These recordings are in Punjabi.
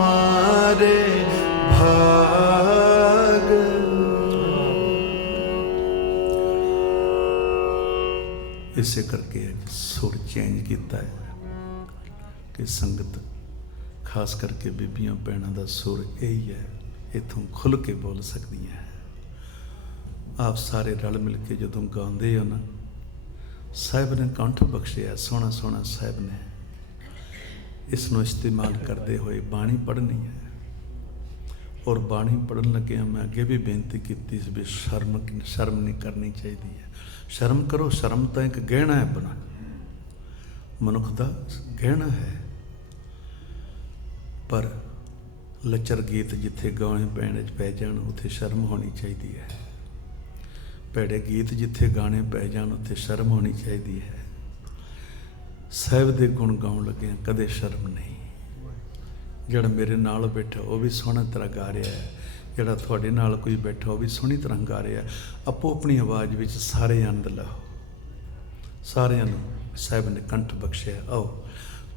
हमारे भाग ਇਸੇ ਕਰਕੇ ਸੁਰ ਚੇਂਜ ਕੀਤਾ ਹੈ ਕਿ ਸੰਗਤ ਖਾਸ ਕਰਕੇ ਬੀਬੀਆਂ ਭੈਣਾਂ ਦਾ ਸੁਰ ਇਹ ਹੀ ਹੈ ਇਥੋਂ ਖੁੱਲ ਕੇ ਬੋਲ ਸਕਦੀਆਂ ਹੈ ਆਪ ਸਾਰੇ ਰਲ ਮਿਲ ਕੇ ਜਦੋਂ ਗਾਉਂਦੇ ਹੋ ਨਾ ਸਾਹਿਬ ਨੇ ਕੰਠ ਬਖਸ਼ਿਆ ਸੋਹਣਾ ਸੋਹਣਾ ਸਾਹਿਬ ਨੇ ਇਸ ਨੂੰ ਇਸਤੇਮਾਲ ਕਰਦੇ ਹੋਏ ਬਾਣੀ ਪੜ੍ਹਨੀ ਹੈ। ਔਰ ਬਾਣੀ ਪੜਨ ਲੱਗਿਆ ਮੈਂ ਅੱਗੇ ਵੀ ਬੇਨਤੀ ਕੀਤੀ ਸੀ ਵੀ ਸ਼ਰਮ ਸ਼ਰਮ ਨਹੀਂ ਕਰਨੀ ਚਾਹੀਦੀ ਹੈ। ਸ਼ਰਮ ਕਰੋ, ਸ਼ਰਮ ਤਾਂ ਇੱਕ ਗਹਿਣਾ ਹੈ ਆਪਣਾ। ਮਨੁੱਖ ਦਾ ਗਹਿਣਾ ਹੈ। ਪਰ ਲਚਰ ਗੀਤ ਜਿੱਥੇ ਗਾਉਣੇ ਪੈਣ ਚ ਪੈ ਜਾਣ, ਉੱਥੇ ਸ਼ਰਮ ਹੋਣੀ ਚਾਹੀਦੀ ਹੈ। ਭੈੜੇ ਗੀਤ ਜਿੱਥੇ ਗਾਣੇ ਪੈ ਜਾਣ, ਉੱਥੇ ਸ਼ਰਮ ਹੋਣੀ ਚਾਹੀਦੀ ਹੈ। ਸਾਹਿਬ ਦੇ ਗੁਣ ਗਾਉਣ ਲੱਗਿਆ ਕਦੇ ਸ਼ਰਮ ਨਹੀਂ। ਜਿਹੜਾ ਮੇਰੇ ਨਾਲ ਬੈਠਾ, ਉਹ ਵੀ ਸੋਹਣਾ ਤਰ੍ਹਾਂ ਗਾ ਰਿਹਾ ਹੈ। ਜਿਹੜਾ ਤੁਹਾਡੇ ਨਾਲ ਕੋਈ ਬੈਠਾ, ਉਹ ਵੀ ਸੋਹਣੀ ਤਰ੍ਹਾਂ ਗਾ ਰਿਹਾ ਆਪੋ ਆਪਣੀ ਆਵਾਜ਼ ਵਿੱਚ ਸਾਰੇ ਆਨੰਦ ਲਓ। ਸਾਰਿਆਂ ਨੂੰ ਸਾਹਿਬ ਨੇ ਕੰਠ ਬਖਸ਼ਿਆ, ਆਓ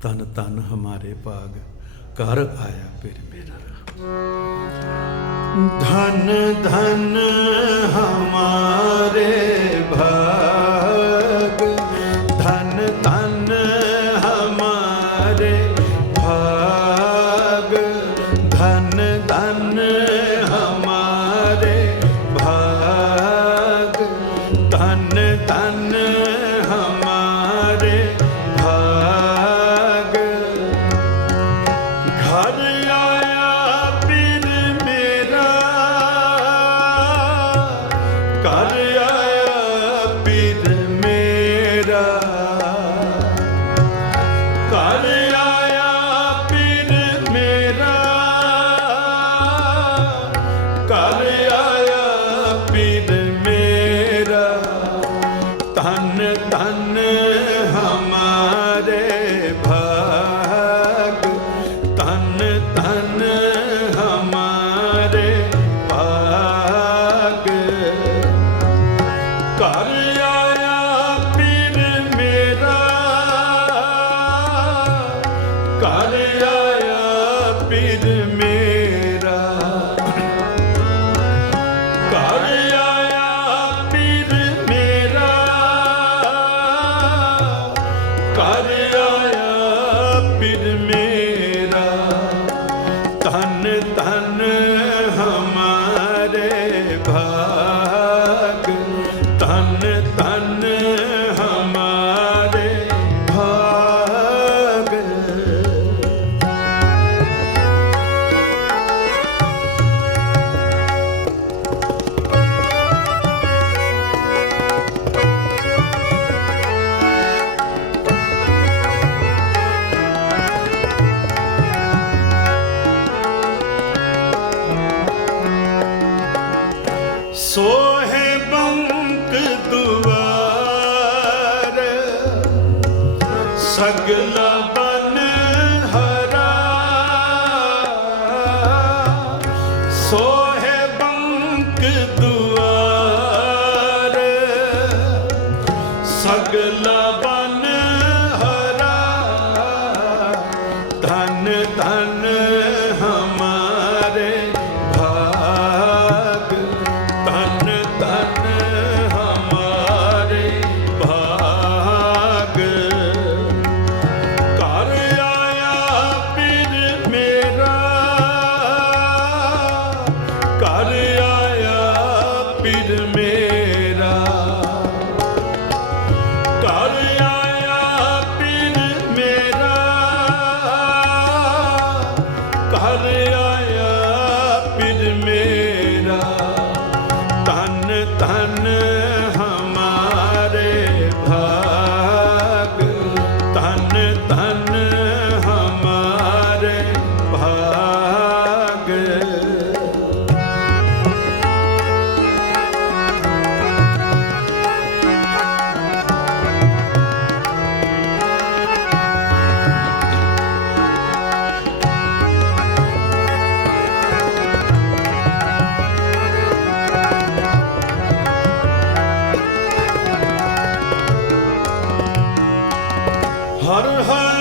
ਤਨ ਤਨ ਹਮਾਰੇ ਭਾਗ ਕਰ ਆਇਆ ਫਿਰ ਮੇਰਾ। ਧਨ ਧਨ ਹਮਾਰੇ Hallelujah. तन Hunter, hunter.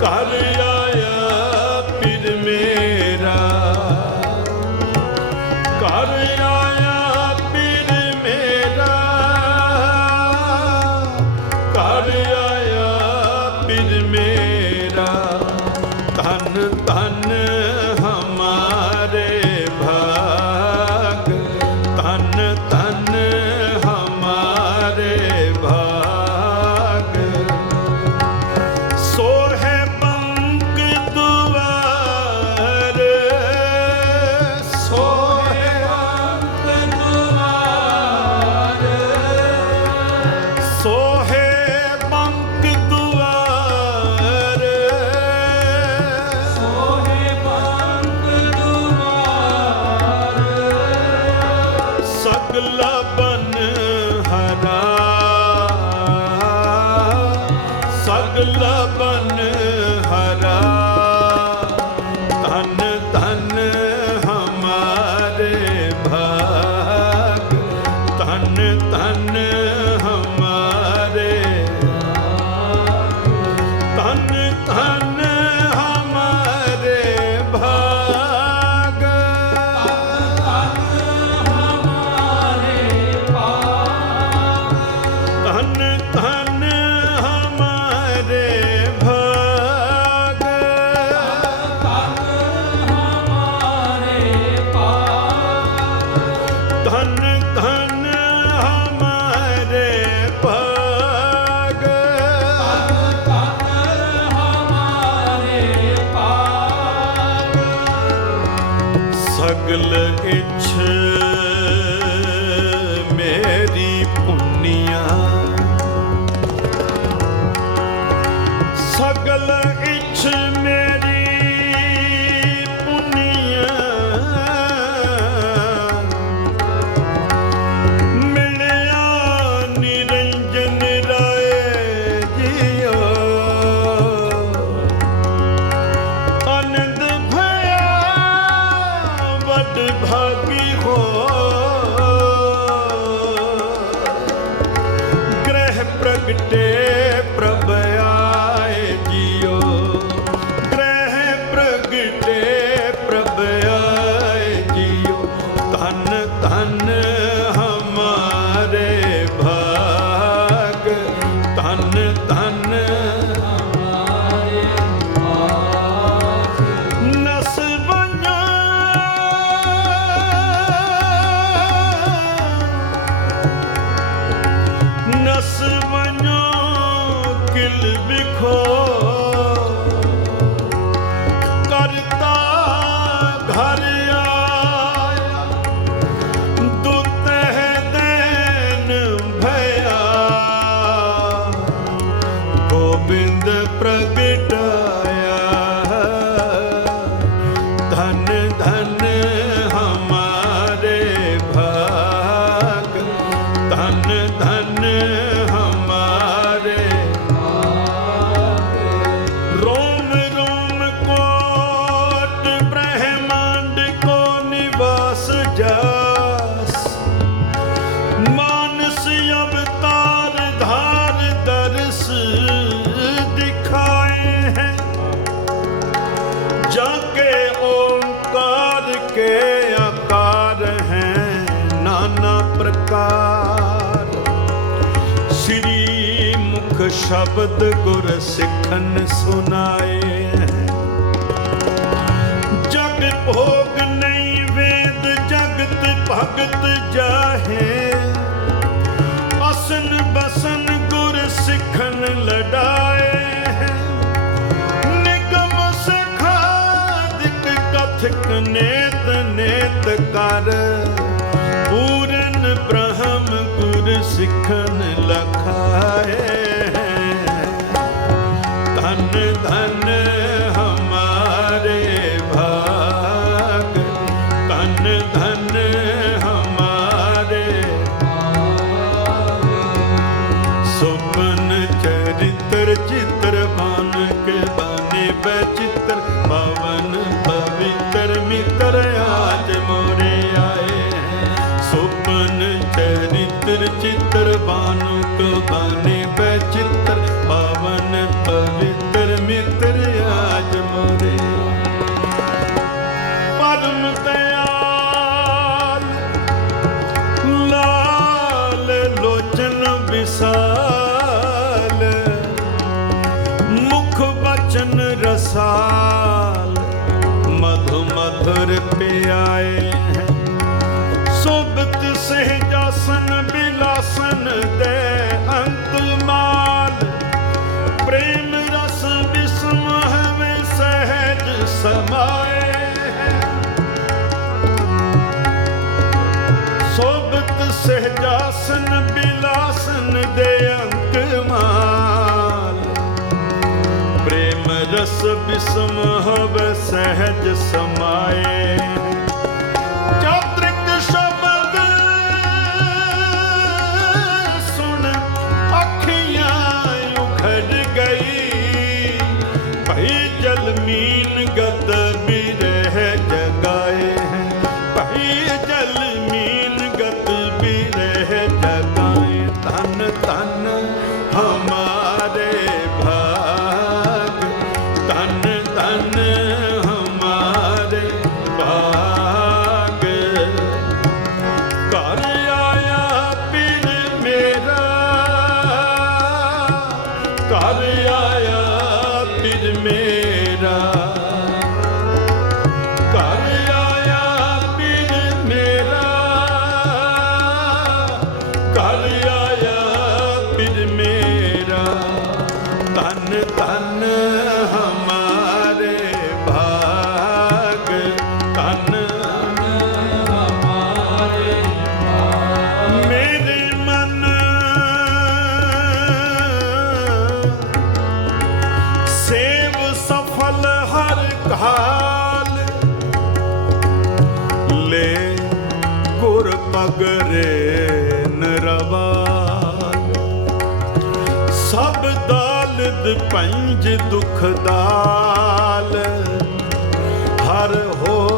Kale ইচ্ছে yeah. Hare ਸ਼ਬਦ ਗੁਰ ਸਿੱਖਨ ਸੁਨਾਏ। ਜਗ ਭੋਗ ਨਹੀਂ ਵੇਦ, ਜਗਤ ਭਗਤ ਜਾਹੇ। ਅਸਨ ਬਸਨ ਗੁਰ ਸਿੱਖਨ ਲੜਾਏ। ਨਿਗਮ ਸਖਾਦਿਕ ਕਥਕ ਨੇਤ ਨੇਤ ਕਰ। ਪੂਰਨ ਬ੍ਰਹਮ ਗੁਰ ਸਿੱਖਨ ਲਗ ਚਿੱਤਰ ਚਿਤਰ ਬਾਨੁ। ਕਬਾਨੇ ਸਭ ਹਵ ਸਹਿਜ ਸਮਾਏ। ਧੰਨ ਪੰਜ ਦੁਖ ਦਾਲ ਹਰ ਹੋ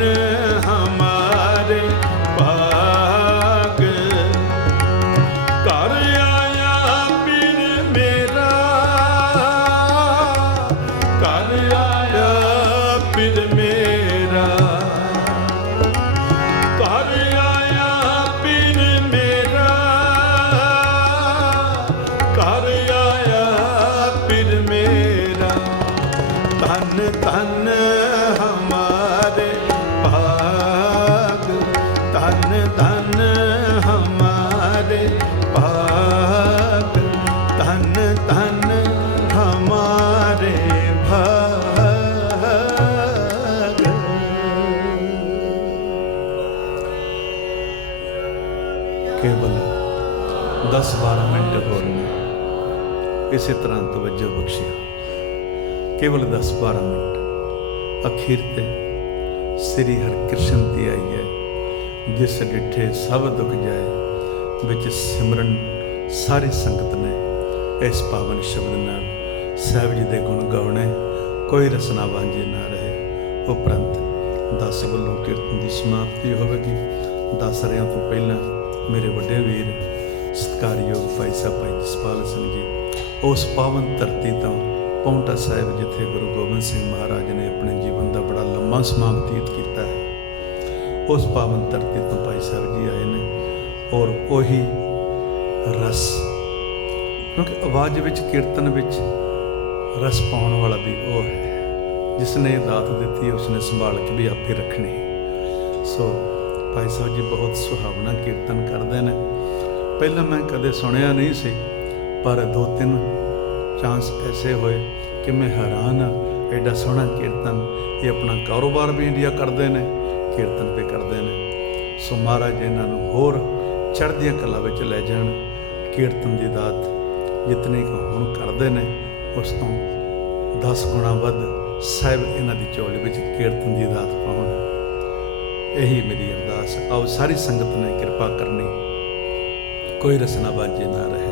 ਧਨ ਤਨ ਤਨ ਹਮਾਰੇ ਭਾਗ ਤਨ ਤਨ ਹਮਾਰੇ ਭਾਗ ਕੇਵਲ 10-12 ਮਿੰਟ ਹੋਰ ਨੇ ਇਸੇ ਤਰ੍ਹਾਂ ਤਵੱਜੋ ਬਖਸ਼ਿਆ ਕੇਵਲ 10-12 ਜਿਸ ਡਿਠੇ ਸਭ ਦੁੱਖ ਜਾਏ, ਵਿੱਚ ਸਿਮਰਨ ਸਾਰੀ ਸੰਗਤ ਨੇ। ਇਸ ਪਾਵਨ ਸ਼ਬਦ ਨਾਲ ਸਾਹਿਬ ਜੀ ਦੇ ਗੁਣ ਗਾਉਣੇ, ਕੋਈ ਰਸਨਾ ਵਾਂਝੇ ਨਾ ਰਹੇ। ਉਪਰੰਤ ਦਸ ਵੱਲੋਂ ਕੀਰਤਨ ਦੀ ਸਮਾਪਤੀ ਹੋਵੇਗੀ। ਦਸ ਰਿਆਂ ਤੋਂ ਪਹਿਲਾਂ ਮੇਰੇ ਵੱਡੇ ਵੀਰ, ਸਤਿਕਾਰਯੋਗ ਭਾਈ ਸਾਹਿਬ ਭਾਈ ਜਸਪਾਲ ਸਿੰਘ ਜੀ, ਉਸ ਪਾਵਨ ਧਰਤੀ ਤੋਂ ਪੌਂਟਾ ਸਾਹਿਬ ਜਿੱਥੇ ਗੁਰੂ ਗੋਬਿੰਦ ਸਿੰਘ ਮਹਾਰਾਜ ਨੇ ਆਪਣੇ ਜੀਵਨ ਦਾ ਬੜਾ ਲੰਮਾ ਸਮਾਂ ਬਤੀਤ ਕੀਤਾ ਉਸ ਪਾਵਨ ਧਰਤੀ ਤੋਂ ਭਾਈ ਸਾਹਿਬ ਜੀ ਆਏ ਨੇ ਔਰ ਉਹੀ ਰਸ ਕਿਉਂਕਿ ਆਵਾਜ਼ ਵਿੱਚ ਕੀਰਤਨ ਵਿੱਚ ਰਸ ਪਾਉਣ ਵਾਲਾ ਵੀ ਉਹ ਹੈ ਜਿਸ ਨੇ ਇਹ ਦਾਤ ਦਿੱਤੀ ਹੈ, ਉਸ ਨੇ ਸੰਭਾਲ ਕੇ ਵੀ ਆਪੇ ਰੱਖਣੀ ਸੋ ਭਾਈ ਸਾਹਿਬ ਜੀ ਬਹੁਤ ਸੁਹਾਵਣਾ ਕੀਰਤਨ ਕਰਦੇ ਨੇ ਪਹਿਲਾਂ ਮੈਂ ਕਦੇ ਸੁਣਿਆ ਨਹੀਂ ਸੀ ਪਰ ਦੋ ਤਿੰਨ ਚਾਂਸ ਐਸੇ ਹੋਏ ਕਿ ਮੈਂ ਹੈਰਾਨ ਹਾਂ ਐਡਾ ਸੋਹਣਾ ਕੀਰਤਨ ਇਹ ਆਪਣਾ ਕਾਰੋਬਾਰ ਵੀ ਇੰਡੀਆ ਕਰਦੇ ਨੇ ਕੀਰਤਨ ਪੇ ਕਰਦੇ ਨੇ। ਸੋ ਮਹਾਰਾਜ ਇਹਨਾਂ ਨੂੰ ਹੋਰ ਚੜ੍ਹਦੀਆਂ ਕਲਾ ਵਿੱਚ ਲੈ ਜਾਣ। ਕੀਰਤਨ ਦੀ ਦਾਤ ਜਿਤਨੀ ਕੁ ਹੁਣ ਕਰਦੇ ਨੇ, ਉਸ ਤੋਂ 10 ਗੁਣਾ ਵੱਧ ਸਾਹਿਬ ਇਹਨਾਂ ਦੀ ਝੋਲੀ ਵਿੱਚ ਕੀਰਤਨ ਦੀ ਦਾਤ ਪਾਉਣ। ਇਹੀ ਮੇਰੀ ਅਰਦਾਸ। ਆਓ ਸਾਰੀ ਸੰਗਤ ਨੇ ਕਿਰਪਾ ਕਰਨੀ। ਕੋਈ ਰਸਨਾ ਬਾਝੇ ਨਾ ਰਹੇ।